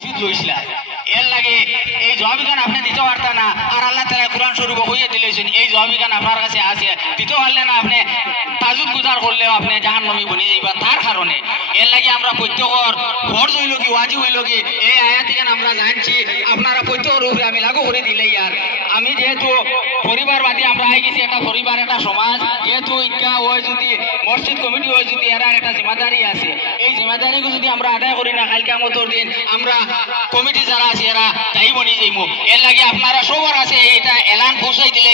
লইছিলা এর লাগে এই জবাবিগান আপনি দিতে পারতেন না, আর আল্লাহ তাআলা কোরআন শরীফ হইয়ে দিলেছেন এই জবাবিগান আপনার কাছে আছে, দিতে পারলে না আপনি তাজুদ গুজার করলেও আপনি জাহান্নামী বনে যাইবা। তার কারণে এর লাগে আমরা প্রত্যেকর ফরজ হইল কি ওয়াজিব হইল কি এই আয়াতগান আমরা জানছি, আপনারা প্রত্যেকের উপরে আমি লাগু করে দিলে। আর আমি যেহেতু পরিবারবাদী আমরা আই গেছি, একটা পরিবার একটা সমাজ, যেহেতু ইকা হয় যদি মসজিদ কমিটি হয় যদি এরার একটা জিম্মাদারি আছে, এই জিম্মাদারিকে যদি আমরা আদায় করি না কালকে আমতর দিন আমরা কমিটি যারা আছে এরা তাই বনি যাইব। এর লাগে আপনারা সবার কাছে এটা এলান পৌঁছাই দিলে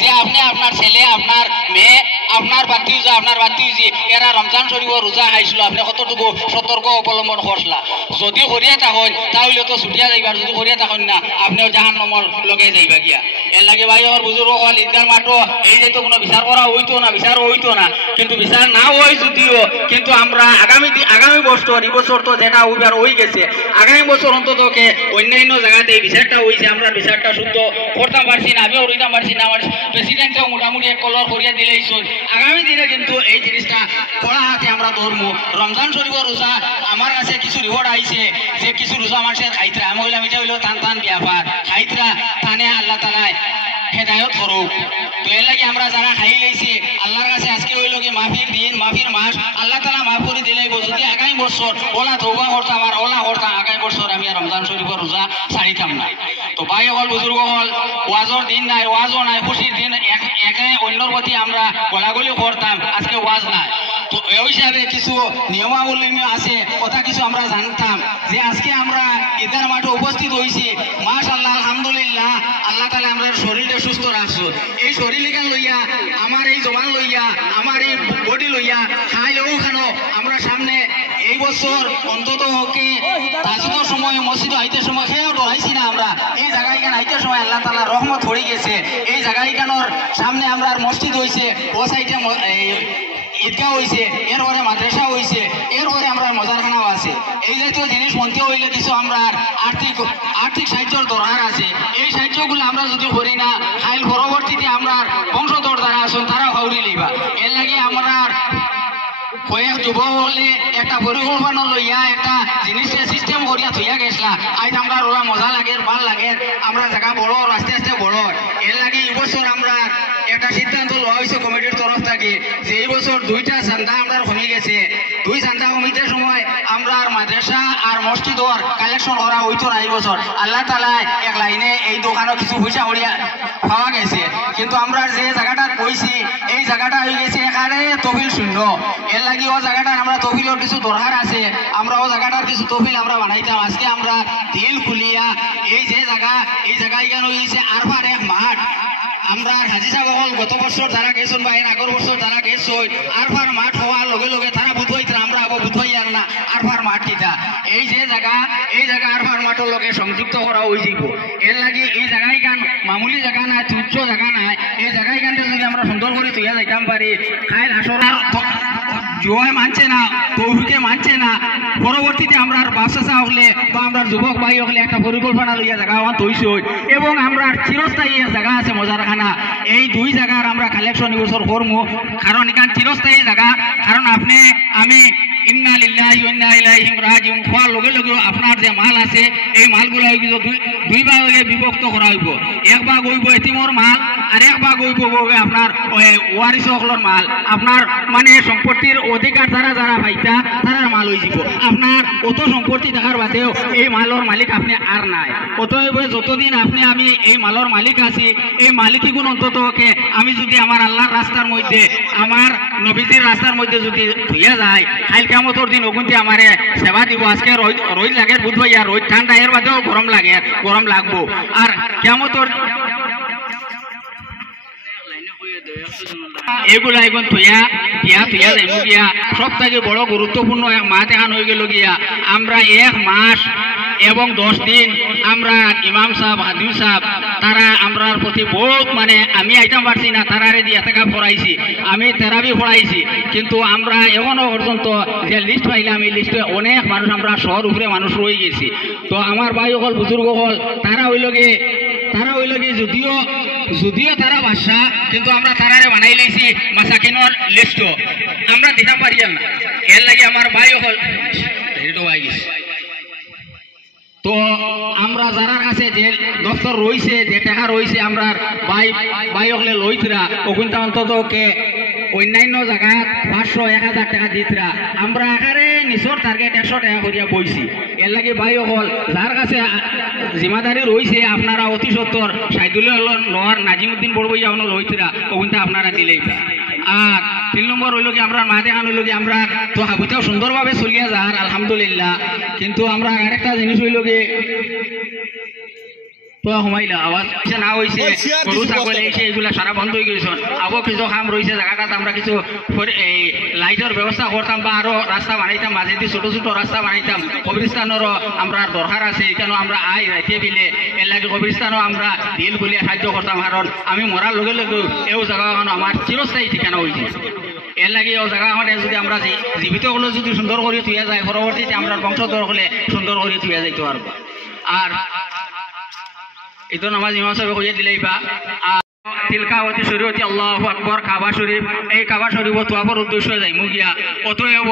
যে আপনি আপনার ছেলে আপনার মেয়ে আপনার বাতিউজা আপনার বাতিউজি এরা রমজান শরীফ রোজা খাইছিল, আপনি কতটুকু সতর্ক অবলম্বন করলা। যদি করিয়া থাকেন তাহলে তো ছুটিয়া যাইবার, যদি করিয়া থাকেন না আপনিও জাহান্নামের লগে যাইবা গিয়া। এর লাগে ভাই ওর বুজুর্গ হল ঈদগার মাঠও এই যে তো কোনো বিচার করা হইতো না, বিচার হইতো না, কিন্তু বিচার না হয় যদিও কিন্তু আমরা আগামী বছর এই বছর তো যেটা হইবার হয়ে গেছে, আগামী বছর অন্তত অন্যান্য জায়গাতে এই বিচারটা হয়েছে, আমরা বিচারটা শুদ্ধ করতে পারছি না, আমিও রইতে পারছি না, আমার প্রেসিডেন্টেও মোটামুটি এক কলর করিয়া দিলেই আগামী দিনে কিন্তু এই জিনিসটা করা হাতে আমরা ধরবো। রমজান শরীফের রোজা আমার কাছে কিছু রিওয়ার্ড আইছে যে কিছু রোজা মানুষের খাইতরা, আমি বললাম এটা হইলো টান টান ব্যাপার, খাইতরা টানে আল্লাহ তাআলা হেদায়ত করুক। তো এর লাগে আমরা যারা খাই লাইছি আল্লাহর কাছে আজকে হইল কি মাফির দিন মাফির মাস, আল্লাহ তাআলা মাফ করে দিলেই যদি আগামী বছর ওলা তওবা করতাম আর ওলা করতাম আগামী বছর আমি রমজান শরীফের রোজা ছাড়িতাম না। তো ভাই হল বুজুর্গ হল ওয়াজর দিন নাই, ওয়াজও নাই, খুশির দিন একে অন্যর প্রতি আমরা গলাগলি করতাম, আজকে ওয়াজ নাই। তো এই হিসাবে কিছু নিয়মাবলী আছে, কথা কিছু আমরা জানতাম যে আজকে আমরা ঈদের মাঠে উপস্থিত হয়েছি, মাশাআল্লাহ আলহামদুলিল্লাহ আল্লাহ তাআলা আমাদের শরীরটা সুস্থ রাখছো। এই শরীরকে লইয়া আমার এই জবান লইয়া আমার এই বডি লইয়া খাইলেও কেন আমরা সামনে এই বছর অন্তত ওকে তাজুদের সময় মসজিদে আইতে সময় খেয়েও ডরাইছি না। আমরা এই জায়গায় কেন আইতে সময় আল্লাহ তাআলা রহমত হয়ে গেছে, এই জায়গায় কেনর সামনে আমরা মসজিদ হয়েছে, ও সাইডে ঈদগাহ হয়েছে, এরপরে মাদ্রাসা হয়েছে, এরপরে আমরা মজারখানাও আছে। এই জাতীয় জিনিস মনতে হইলে কিছু আমরা আর্থিক সাহায্যের দরকার আছে। এই সাহায্যগুলো আমরা যদি করি না খাইল পরবর্তীতে আমরা বংশধর যারা আছেন তারা হাউরি লইবা। এর লাগে আমরা কয়েক যুবক হলে একটা পরিকল্পনা লইয়া একটা জিনিসের সিস্টেম করিয়া থইয়া গেছলা, আজ আমরা ওরা মজা লাগে ভাল লাগে, আমরা জায়গা বড় আস্তে আস্তে বড়। এর লাগে এই বছর আমরা একটা সিদ্ধান্ত লওয়া হয়েছে কমিটির তরফ থেকে যে এই বছর 2টা চান্দা আমরা কমে গেছে, 2 চান্দা কমিতে সময় আমরা মাদ্রাসা আর মসজিদর কালেকশন করা হইতো না। এই বছর আল্লাহ তাআলা এক লাইনে এই দোকানও কিছু পয়সা করিয়া পাওয়া গেছে, কিন্তু আমরা যে জায়গাটা কইছি এই জায়গাটা হয়ে গেছে এখানে তহবিল শূন্য। এর লাগে ও জায়গাটার আমরা তহবিলের কিছু দরকার আছে, আমরা ও জায়গাটার কিছু তহবিল আমরা বানাইতাম। আজকে আমরা দিল খুলিয়া এই যে জায়গা এই জায়গায় কেন হয়েছে আরবার এক মাঠ, আমরা হাজি সাহেব গত বছর যারা গেছেন বা এর আগের বছর যারা গেছেন আরবার মাঠ হওয়ার লগে লগে তারা বুধবাইতাম, আমরা আবার বুধবাই আর না আরবার মাঠ কিতা এই যে জায়গা এই জায়গা আরবার মাঠের লগে সংযুক্ত করা হয়ে যাব। এর লাগে এই জায়গায় গান মামুলি জায়গা নাই, তুচ্ছ জায়গা নাই, এই জায়গায় গানটা যদি আমরা সুন্দর করে তুইয়া যাইতাম পারি, খাইল আসরার জয় মানছে না, তৌহিদে মানছে না, পরবর্তীতে আমরা বাচ্চা হলে বা আমরা যুবক ভাই হলে একটা পরিকল্পনা লইয়া জায়গা আমার তৈরি এবং আমরা চিরস্থায়ী জায়গা আছে মজারখানা, এই 2 জায়গার আমরা কালেকশন এবছর করবো। কারণ এখান চিরস্থায়ী জায়গা, কারণ আপনি আমি ইন্না লিল্লাহি ওয়া ইন্না ইলাইহি রাজিউন হওয়ার লগে লগে আপনার যে মাল আছে এই মালগুলো দুই ভাগে বিভক্ত করা হইব। এক ভাগ হইব এতিমর মাল আর এক ভাগ হইব আপনার ওয়ারিস সকলের মাল, আপনার মানে সম্পত্তির অধিকার যারা যারা পাইতা তারার মাল হয়ে যাব। আপনার অত সম্পত্তি থাকার বাদেও এই মালের মালিক আপনি আর নাই, অতএব যতদিন আপনি আমি এই মালের মালিক আছি এই মালিকই গুণ অন্তত আমি যদি আমার আল্লাহর রাস্তার মধ্যে আমার নবীজির রাস্তার মধ্যে যদি ধুইয়া যায় কাল কিয়ামতের দিন ওগুনতে আমারে সেবা দিব। আজকে রোদ লাগে বুধবাই আর রোদ ঠান্ডা এর বাদেও গরম লাগে, গরম লাগবো। আর কিয়ামতের এগুলা এখন থইয়া দিয়া থইয়া যাইব গিয়া সব থেকে বড় গুরুত্বপূর্ণ এক মাস এখন হয়ে গেল গিয়া আমরা 1 মাস এবং 10 দিন আমরা ইমাম সাহেব হাদিম সাহেব তারা আমরার প্রতি বহুত মানে আমি আইতাম পারছি না, তারারে দিয়া টাকা পড়াইছি, আমি তেরাবি পড়াইছি, কিন্তু আমরা এখনো পর্যন্ত যে লিস্ট পাইলাম এই লিস্টে অনেক মানুষ আমরা শহর উপরে মানুষ রয়ে গেছি। তো আমার ভাই হল বুজুর্গ হল তারা হইল কি যদিও তারা বাসা কিন্তু আমরা তারারে বানাই লাইছি মাসাকিনের লিস্ট আমরা দিতে পারি না। এর লাগে আমার ভাই হল তো আমরা যারার কাছে যে দপ্তর রয়েছে যে টাকা রয়েছে আমরা বাই হলে লইতরা ওখানটা অন্তত কে অন্যান্য জায়গায় 500-1000 টাকা দিতরা আমরা এখানে নিচর টার্গেট 100 টাকা করিয়া বইছি এর লাগে বাই হল যার কাছে জিম্মাদারি রয়েছে আপনারা অতি সত্তর সাইদুল নোয়ার নাজিমুদ্দিন বড়বইয়া লইতরা ওখানটা আপনারা দিলেই আর 3 নম্বর হইল কি আমরা মাঝে খান হইল কি আমরা তো হাবুতেও সুন্দরভাবে চলিয়া যার আলহামদুলিল্লাহ কিন্তু আমরা আরেকটা জিনিস হইল কি তো হমাইলা আওয়াজ না হয়েছে গরু ছাগল এসে এগুলা সারা বন্ধ হয়ে গেছে আবো কিছু কাম রয়েছে জায়গাটা আমরা কিছু এই লাইটের ব্যবস্থা করতাম বা আরো রাস্তা বানাইতাম মাঝে দিয়ে ছোট ছোট রাস্তা বানাইতাম কবরস্থানেরও আমরা দরকার আছে এখানে আমরা আই রাইতে বিলে এর লাগে কবরস্থানও আমরা দিল গুলিয়ে সাহায্য করতাম কারণ আমি মরার লগে লগে এই জায়গাখানো আমার চিরস্থায়ী ঠিকানা হয়েছে এর লাগে ও জায়গাখানে যদি আমরা জীবিত হলে যদি সুন্দর করে তুইয়া যায় পরবর্তীতে আমরা বংশধর হলে সুন্দর করে তুইয়া যাইতে পারবো আর itu nama imam sahabat kaya dilaiba tilkawati syariati Allahu Akbar Kaaba Sharif এই কাবা শরীফ তো আবার উদ্দেশ্য যাই মুগিয়া অতএব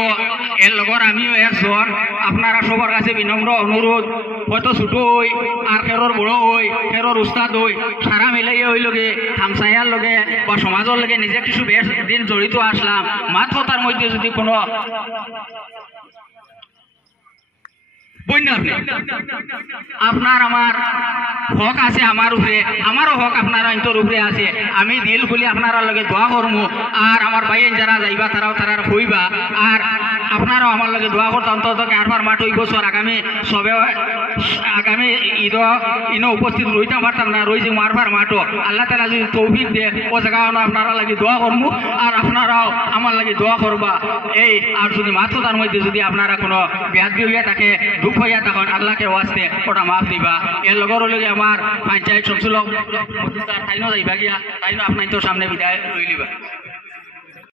এর লগর আমিও একজন আপনারা সবার কাছে বিনম্র অনুরোধ হয়তো ছোট হই আর খেরর বড় হই খেরর উস্তাদ হই সারা মিলাইয়া হইল গে হামসায়ার লগে বা সমাজের লগে নিজে কিছু বেশ দিন জড়িত আসলাম মাত্র তার মধ্যে যদি কোনো আপনার আমার হক আছে আমার উপরে আমারও হক আপনার অন্তর উপরে আছে আমি দিল খুলি আপনারা লগে দোয়া করবো আর আমার ভাইয়ের যারা যাইবা তারাও তারা হইবা আর আপনারাও আমার লগে দোয়া করতে অন্তত আরবার মাঠ ওই বছর আগামী সবে আগামী ঈদ ইনো উপস্থিত রইতে পারতাম না রয়েছে মারবার মাঠও আল্লাহ তালা যদি তৌফিক দিয়ে ও জায়গা আপনারা লাগে দোয়া করবো আর আপনারাও আমার লাগে দোয়া করবা এই আর যদি মাত্র তার মধ্যে যদি আপনারা কোনো ব্যাধি হইয়া থাকে দুঃখ হইয়া তখন আল্লাহকে ওয়াস্তে ওটা মাফ দিবা এর লগর লগে আমার পঞ্চায়েত সংসদ তাইনো যাইবা গিয়া তাইনো আপনার তো সামনে বিদায় রইলিবা।